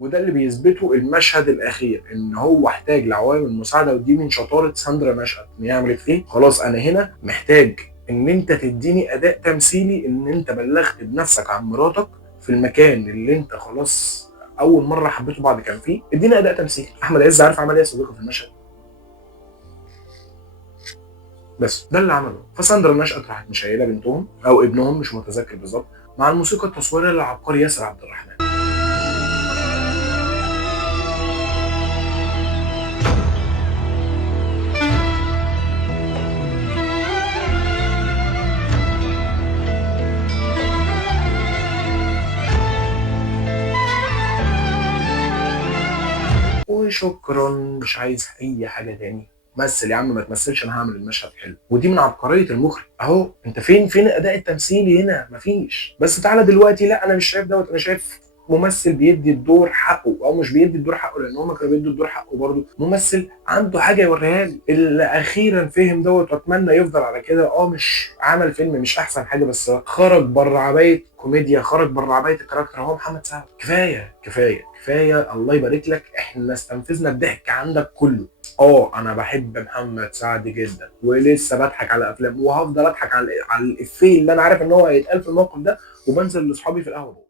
وده اللي بيثبته المشهد الاخير، ان هو احتاج لعوامل مساعده، ودي من شطاره ساندرا نشأت ان هي عملت ايه. خلاص انا هنا محتاج ان انت تديني اداء تمثيلي، ان انت بلغت بنفسك عن مراتك في المكان اللي انت خلاص اول مره حبيته بعض كان فيه، اديني اداء تمثيلي. احمد عز عارف عمل ايه يا صديقي في المشهد؟ بس ده اللي عمله. فساندرا نشأت راحت مشيله بنتهم او ابنهم مش متذكر بالظبط، مع الموسيقى التصويريه للعبقري ياسر عبد الرحمن. وشكرا، مش عايز اي حاجه تاني. مثل يا عم، ما تمثلش، انا هعمل المشهد حلو. ودي من عبقريه المخرج. اهو انت فين الاداء التمثيلي هنا؟ مفيش. بس تعالى دلوقتي، لا انا مش شايف دوت، انا شايف ممثل بيدي الدور حقه، او مش بيدي الدور حقه لان هم كانوا بيدوا الدور حقه برضه. ممثل عنده حاجه يوريها لي، اللي اخيرا فهم دوت، واتمنى يفضل على كده. مش عمل فيلم مش احسن حاجه، بس خرج بره عبايه كوميديا، خرج بره عبايه الكاركتر. هو محمد سعد. كفايه كفايه كفايه، الله يبارك لك، احنا استنفذنا الضحك عندك كله. انا بحب محمد سعد جدا، ولسه بضحك على افلام، وهفضل اضحك على الافيه اللي انا عارف ان هو هيتقال في الموقف ده، وبنزل لاصحابي في القهوه.